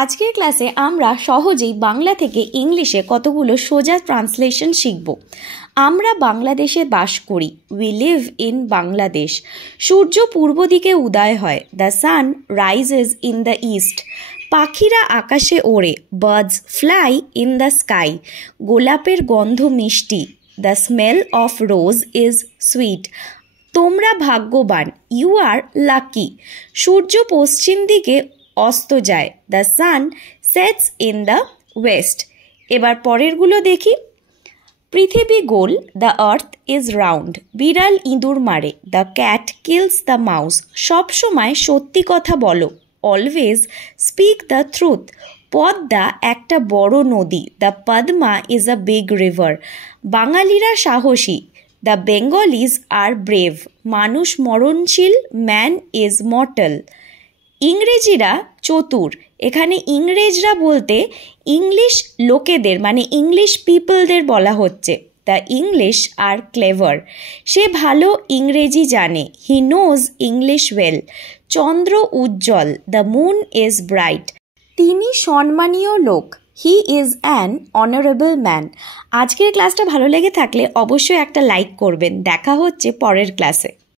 আজকের ক্লাসে আমরা সহজেই বাংলা থেকে ইংলিশে কতগুলো সোজা ট্রান্সলেশন শিখব। আমরা বাংলাদেশে বাস করি। We live in Bangladesh. সূর্য পূর্ব দিকে উদয় হয়। The sun rises in the east. পাখিরা আকাশে ওড়ে। Birds fly in the sky. গোলাপের গন্ধ মিষ্টি। The smell of rose is sweet. তোমরা ভাগ্যবান। You R lucky. সূর্য পশ্চিম দিকে অস্ত যায়। The sun sets in the west. এবার পরেরগুলো দেখি। পৃথিবী গোল। The earth is round. বিড়াল ইঁদুর মারে। The cat kills the mouse. সবসময় সত্যি কথা বলো। Always speak the truth. Padma একটা বড় নদী। The Padma is a big river. বাঙালিরা সাহসী। The Bengalis are brave. মানুষ মরণশীল। Man is mortal. ইংরেজিরা চতুর। এখানে ইংরেজরা বলতে ইংলিশ লোকেদের মানে ইংলিশ পিপলদের বলা হচ্ছে। The English are clever. সে ভালো ইংরেজি জানে। He knows English well. চন্দ্র উজ্জ্বল। The moon is bright. তিনি সম্মানীয় লোক। He is an honourable man. আজকের ক্লাসটা ভালো লেগে থাকলে অবশ্যই একটা লাইক করবেন। দেখা হচ্ছে পরের ক্লাসে।